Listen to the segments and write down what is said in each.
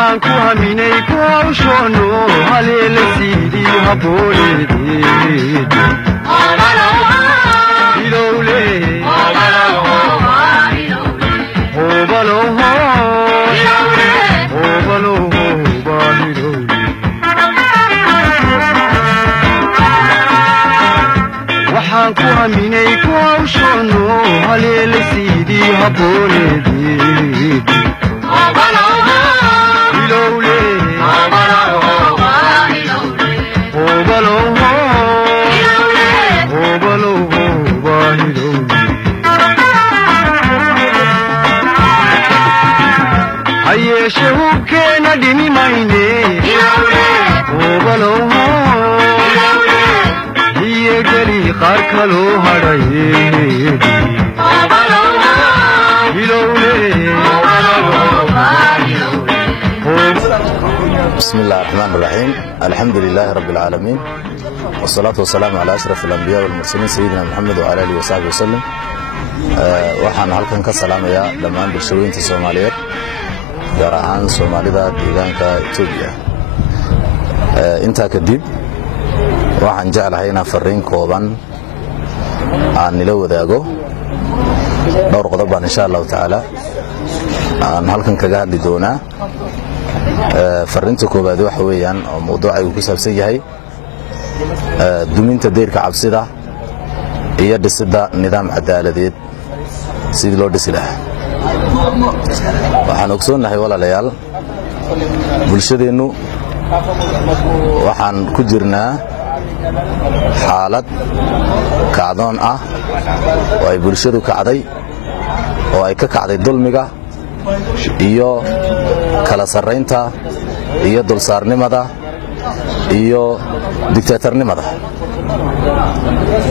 waxaan ku haminay kuawshoono haleela siidii habooleedeed ilowle waxaan ku haminay kuawshoono haleela siidii habooleedeed hayeeshe hubkeena dhimi mayne hiye geli qaar kaloo hadhaye بسم الله الرحمن الرحيم الحمد لله رب العالمين والصلاة والسلام على أشرف الأنبياء والمرسلين سيدنا محمد وعلى آله وصحبه وسلم waxaan halkan ka salaamayaa dhammaan bulshooyinka Soomaaliyeed gaar ahaan Soomaalida deegaanka Itoobiya inta kadib waxaan jeclahay inaan fariin kooban aan nila wadaago dhowr qodob baan insha Allah taala aan halkan kaga hadli doonaa fariinta koobaad waxa weeyaan oo mowduuca uu ku saabsan yahay duminta deyrka cabsida iyo dhisidda nidaam cadaaladeed sidii loo dhisi lahaa waxaan ogsoonahay walaalayaal bulshadeennu waxaan ku jirnaa xaalad kacdoon ah oo ay bulshadu kacday oo ay ka kacday dulmiga iyo kala sarreynta iyo dulsaarnimada iyo dictatornimada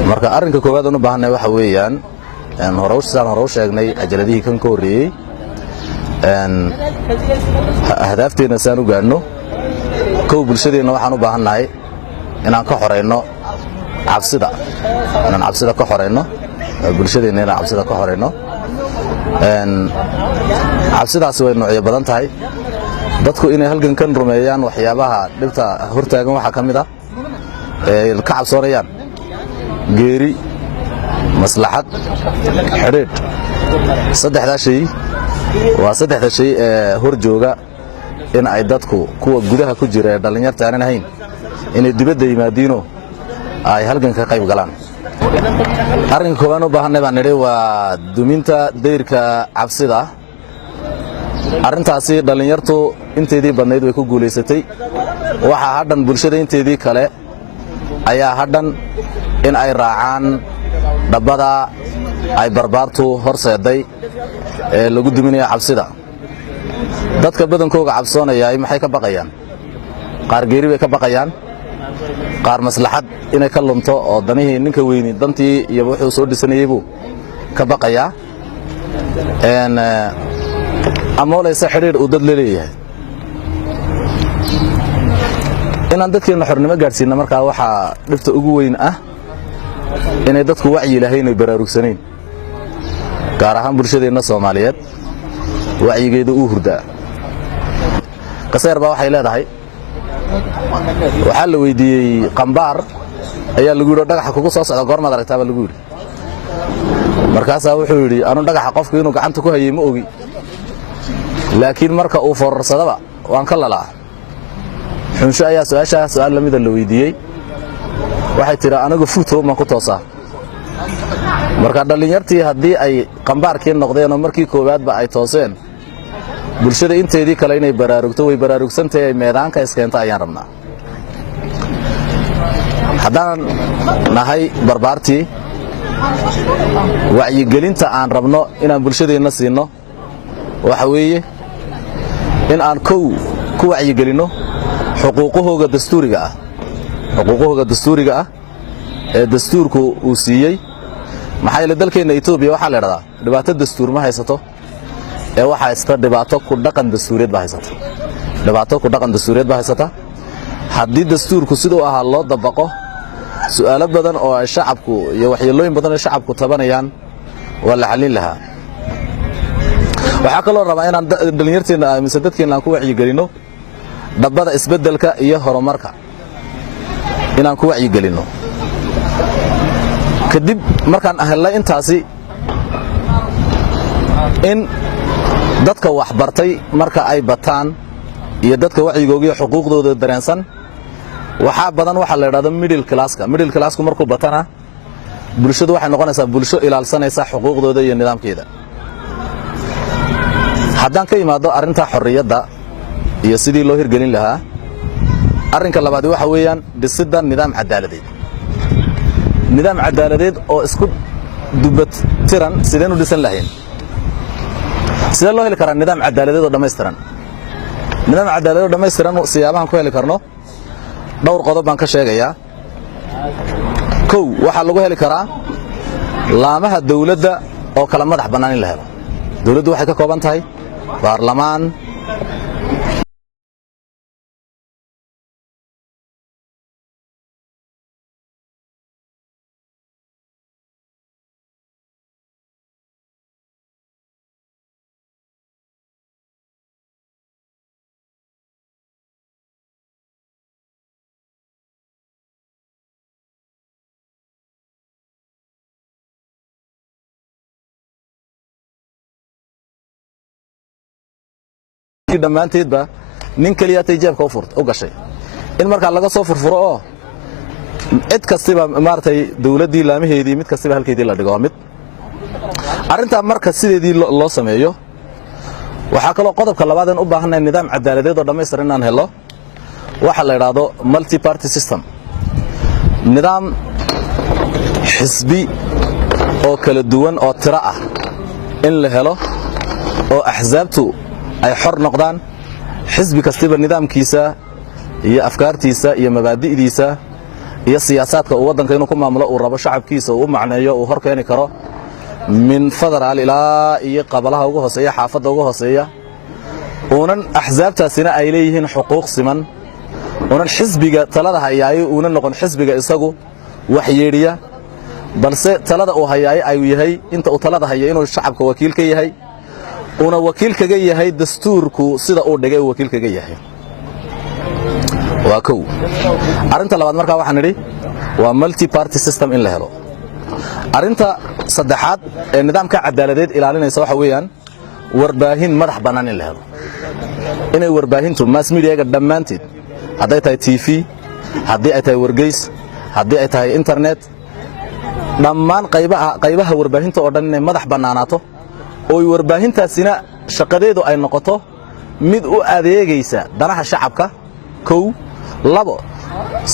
marka arrinka koowaad oo u baahanay waxa weeyaan hore u sheegnay ajaladihii kan ka horeeyay ahdaafteena saan u gaadhno kow bulshadeena waxaan u baahannahay inaan ka xoreyno cabsida inaan cabsida ka xoreyno bulshadeena inaan cabsida ka xoreyno cabsidaasi way noocyo badan tahay dadku inay halkan kan rumeeyaan waxyaabaha dhibta hortaagan waxa kamid ah ee ka cabsoonayaan geeri maslaxad xidhiidh saddexda shay waa saddexda shay ee hor jooga in ay dadku kuwa gudaha ku jira ee dhalinyarta aan ahayn inay dibadda yimaadiino ay halkan ka qayb galaan arrinka kooban u baahanay baan nidhi waa duminta deyrka cabsida arrintaasi dhalinyartu inteedii badnayd way ku guulaysatay waxa hadhan bulshada inteedii kale ayaa hadhan in ay raacaan dhabbada ay barbaartu horseeday ee lagu duminayo cabsida dadka badankooga cabsoonaya maxay ka baqayaan qaar geeri bay ka baqayaan qaar maslaxad inay ka lunto oo danihii ninka weyni dantii iyo wuxuu soo dhisanayay buu ka baqayaa amoolaysa xidhiidh uu dad leeyahay inaan dadkeena xornimo gaarsiino markaa waxaa dhibta ugu weyn ah inay dadku wacyi lahayn ay baraarugsanayn gaar ahaan bulshadeena Soomaaliyeed wacyigeedu uu hurdaa qaseer baa waxay leedahay waxaa la weydiiyey qambaar ayaa lagu yidhi dhagaxa kugu soo socda goormaad aragtaa baa lagu yidhi markaasaa wuxuu yidhi anu dhagaxa qofku inuu gacanta ku hayay ma ogi laakiin marka uu fororsadaba waan ka lalaa xunsho ayaa su'aal lamida la weydiiyey waxay tiri anigu fuuto ma ku toosaa marka dhalinyartii haddii ay qambaarkii noqdeen oo markii koowaadba ay tooseen bulshada inteedii kale inay baraarugto way baraarugsantahay ay meedaanka iskeenta ayaan rabnaa haddaan nahay barbaartii wacyigelinta aan rabno inaan bulshadeenna siino waxa weeye in aan kow ku wacyigelinno xuquuqahooga dastuuriga ah ee dastuurku uu siiyey maxaa yeelay dalkeena Itoobiya waxa la yiraahdaa dhibaato dastuur ma haysato ee waxa haysta dhibaato ku dhaqan dastuureed ba haysata haddii dastuurku sidoo ahaa loo dabaqo su'aalo badan oo ay shacabku iyo waxyeelooyin badan oo shacabku tabanayaan waa la xalin lahaa waxaa kaloo rabaa inaan dhalinyarteena mise dadkeena aan ku wacyi gelino dhabbada isbeddelka iyo horumarka inaan ku wacyi gelino kadib markaan helay intaasi in dadka wax bartay marka ay bataan iyo dadka wacyigooda iyo xuquuqdooda dareensan waxaa badan waxa la yiraahdo middle class-ku markuu batana bulshadu waxay noqonaysaa bulsho ilaalsanaysa xuquuqdooda iyo nidaamkeeda haddaan ka imaado arrinta xorriyadda iyo sidii loo hirgelin lahaa arrinka labaad waxa weeyaan dhisidda nidaam cadaaladeed oo isku dubad tiran sideen u dhisan lahayn sidee loo heli karaa nidaam cadaaladeed oo dhammaystiran siyaabahan ku heli karno dhowr qodob baan ka sheegayaa kow waxaa lagu heli karaa laamaha dawladda oo kala madax bannaan in la helo dawladdu waxay ka kooban tahay baarlamaan dhammaanteedba nin kaliya tijaabka u gashay in marka laga soo furfuro oo cid kastiba maartay dawladdii laamaheedii mid kastiba halkeedii la dhigo mid arinta marka sideedii loo sameeyo waxa kale qodobka labaad ee u baahan nidaam cadaaladeed oo dhammaystiran inaan helo waxa la yiraahdo multi party system nidaam xisbi oo kala duwan oo tira ah in la helo oo axsaabtu ay xor noqdaan xisbi kastiba nidaamkiisa iyo afkaartiisa iyo mabaadi'diisa iyo siyaasadka uu wadanka inuu ku maamulo uu rabo shacabkiisa uu macneeyo uu hor keeni karo min federaal ilaa iyo qabalaha ugu hooseeya xaafadda ugu hooseeya uunan axsaabtaasina ay leeyihiin xuquuq siman uunan xisbiga talada hayaayo uunan noqon xisbiga isagu wax yeedhiya balse talada uu hayaayo ay yahay inta uu talada hayo inuu shacabka wakiil ka yahay una wakiil kaga yahay dastuurku sida uu dhigay wakiil kaga yahay waa kow arinta labaad marka waxaan nidhi waa multi party system in la helo arinta saddexaad ee nidaamka cadaaladeed ilaalinaysa waxa weeyaan warbaahin madax bannaan in la helo inay warbaahintu mass media-ga dhammaanteed hadday tahay TV haddii ay tahay wargeys haddii ay tahay internet dhammaan qaybaha warbaahinta oo dhan inay madax bannaanaato oo warbaahintaasina shaqadeedu ay noqoto mid u adeegaysa danaha shacabka kow labo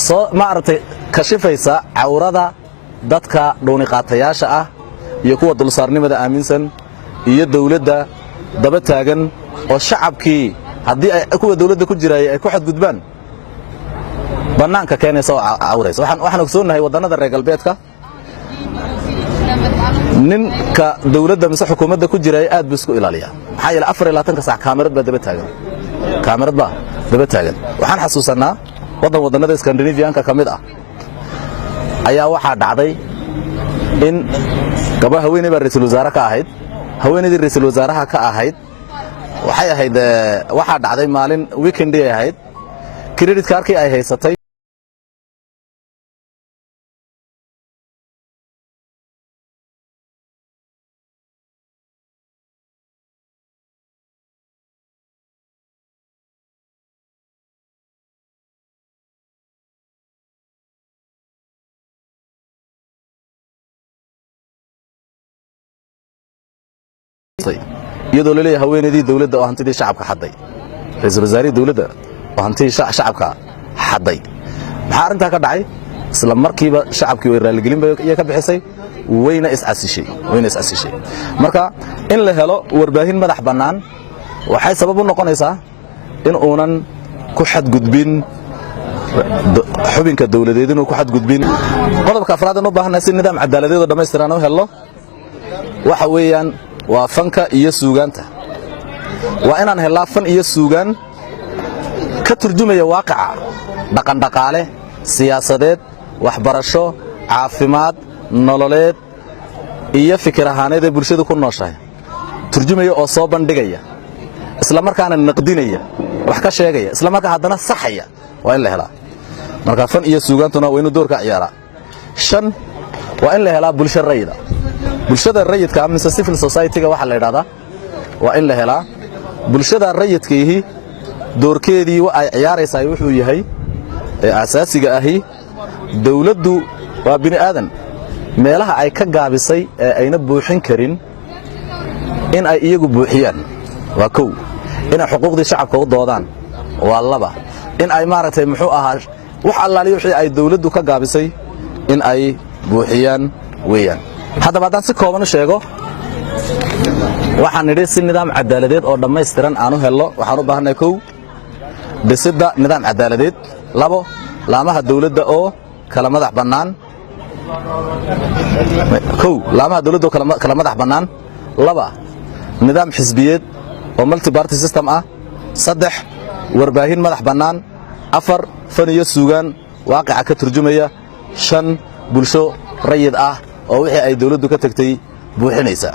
soo maartay kashifaysa cawrada dadka dhowni qaatayaasha ah iyo kuwa dulsaarnimada aaminsan iyo dawladda daba taagan oo shacabkii haddii ay kuwa dawladda ku jiray ay ku xadgudbaan bannaanka keenaysa oo cawraysa waxaan ogsoonahay wadannada reer galbeedka ninka dawladda mise xukuumadda ku jiray aad buu isku ilaaliyaa maxaa yeelay 24 saac kaamirad baa daba taagan waxaan xasuusanaa wadannada Scandinavian-ka kamid ah ayaa waxaa dhacday in gabadha haweeney baa ra'iisul wasaare ka ahayd haweeneydii ra'iisul wasaaraha ka ahayd waxay ahayd waxaa dhacday maalin weekend ay ahayd credit card-kii ay haysatay iyadoo la leeyahay haweeneydii dawladda oo hantidii shacabka xaday ra'iisul wasaarihii dawladda oo hantidii shacabka xaday maxaa arintaa ka dhacay isla markiiba shacabkii way raaligelin bay ka bixisay wayna is-asishay marka in la helo warbaahin madax bannaan waxay sabab u noqonaysaa in uunan ku xadgudbin xubinka dawladeed inuu ku xadgudbin qodobka afraad ee u baahanay si nidaam cadaaladeed oo dhammaystiran u helo waxa weeyaan waa fanka iyo suugaanta waa inaan helaa fan iyo suugaan ka turjumaya waaqica dhaqan dhaqaale siyaasadeed waxbarasho caafimaad nololeed iyo fikir ahaaneed ee bulshadu ku nooshahay turjumaya oo soo bandhigaya isla markaana naqdinaya wax ka sheegaya isla markaa haddana saxaya waa in la helaa marka fan iyo suugaantuna waa inuu doorka ciyaaraa 5 waa in la helaa bulsho rayida bulshada rayidka ama civil society-ga waxa la yiraahdaa waa in la helaa bulshada rayidkiihi doorkeedii ay ciyaaraysaa wuxuu yahay asaasiga ahi dawladdu waa bini aadan meelaha ay ka gaabisay ee ayna buuxin karin in ay iyagu buuxiyaan waa kow in ay xuquuqdii shacabka u doodaan waa laba in ay maaragtay muxuu ahaa wax allaaliyo wixii ay dawladdu ka gaabisay in ay buuxiyaan weeyaan haddaba haddaan si kooban u sheego waxaan nidhi si nidaam cadaaladeed oo dhammaystiran aan u helno waxaan u baahannahay kow dhisidda nidaam cadaaladeed labo laamaha dawladda oo kala madax bannaan laamaha dawladda oo kala madax bannaan laba nidaam xisbiyeed oo multi party system ah saddex warbaahin madax bannaan afar fan iyo suugaan waaqica ka turjumaya shan bulsho rayid ah oo wixii ay dawladdu ka tagtay buuxinaysa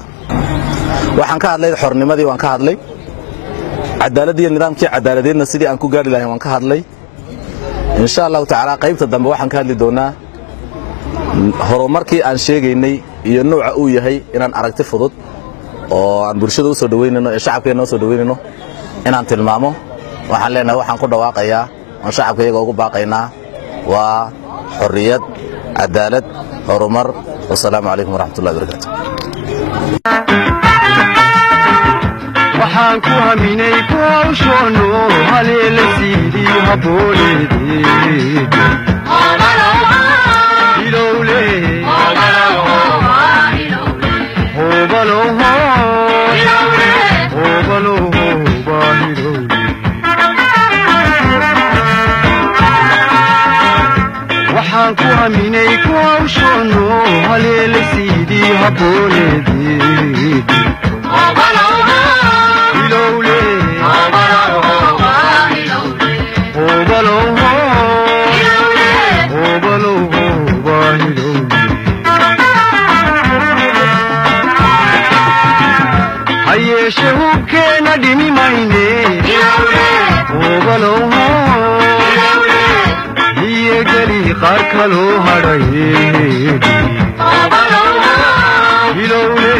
waxaan ka hadlay xornimadii waan ka hadlay cadaaladii nidaamkii cadaaladeedna sidii aan ku gaari lahayn waan ka hadlay insha Allah ta'ala qaybta dambe waxaan ka hadli doonaa horumarkii aan sheegaynay iyo nooca uu yahay inaan aragti fudud oo aan bulshada u soo dhaweynayno ee shacabkeena u soo dhaweynayno inaan tilmaamo waxaan leenahay waxaan ku dhawaaqayaa oo shacabka iyaga ugu baaqaynaa waa xorriyad cadaalad horumar wassalaamu calaykum waraxmatullaahi wabarakaatuh waxaan ku haminay kawshoono haleela siidii habooleedii ilowle waxaan ku haminay kawshoono haleela siidii habooleedii hayeeshe hubkeena dhimi mayne obaloho hiye geli qaar kaloo hadhaye ilowle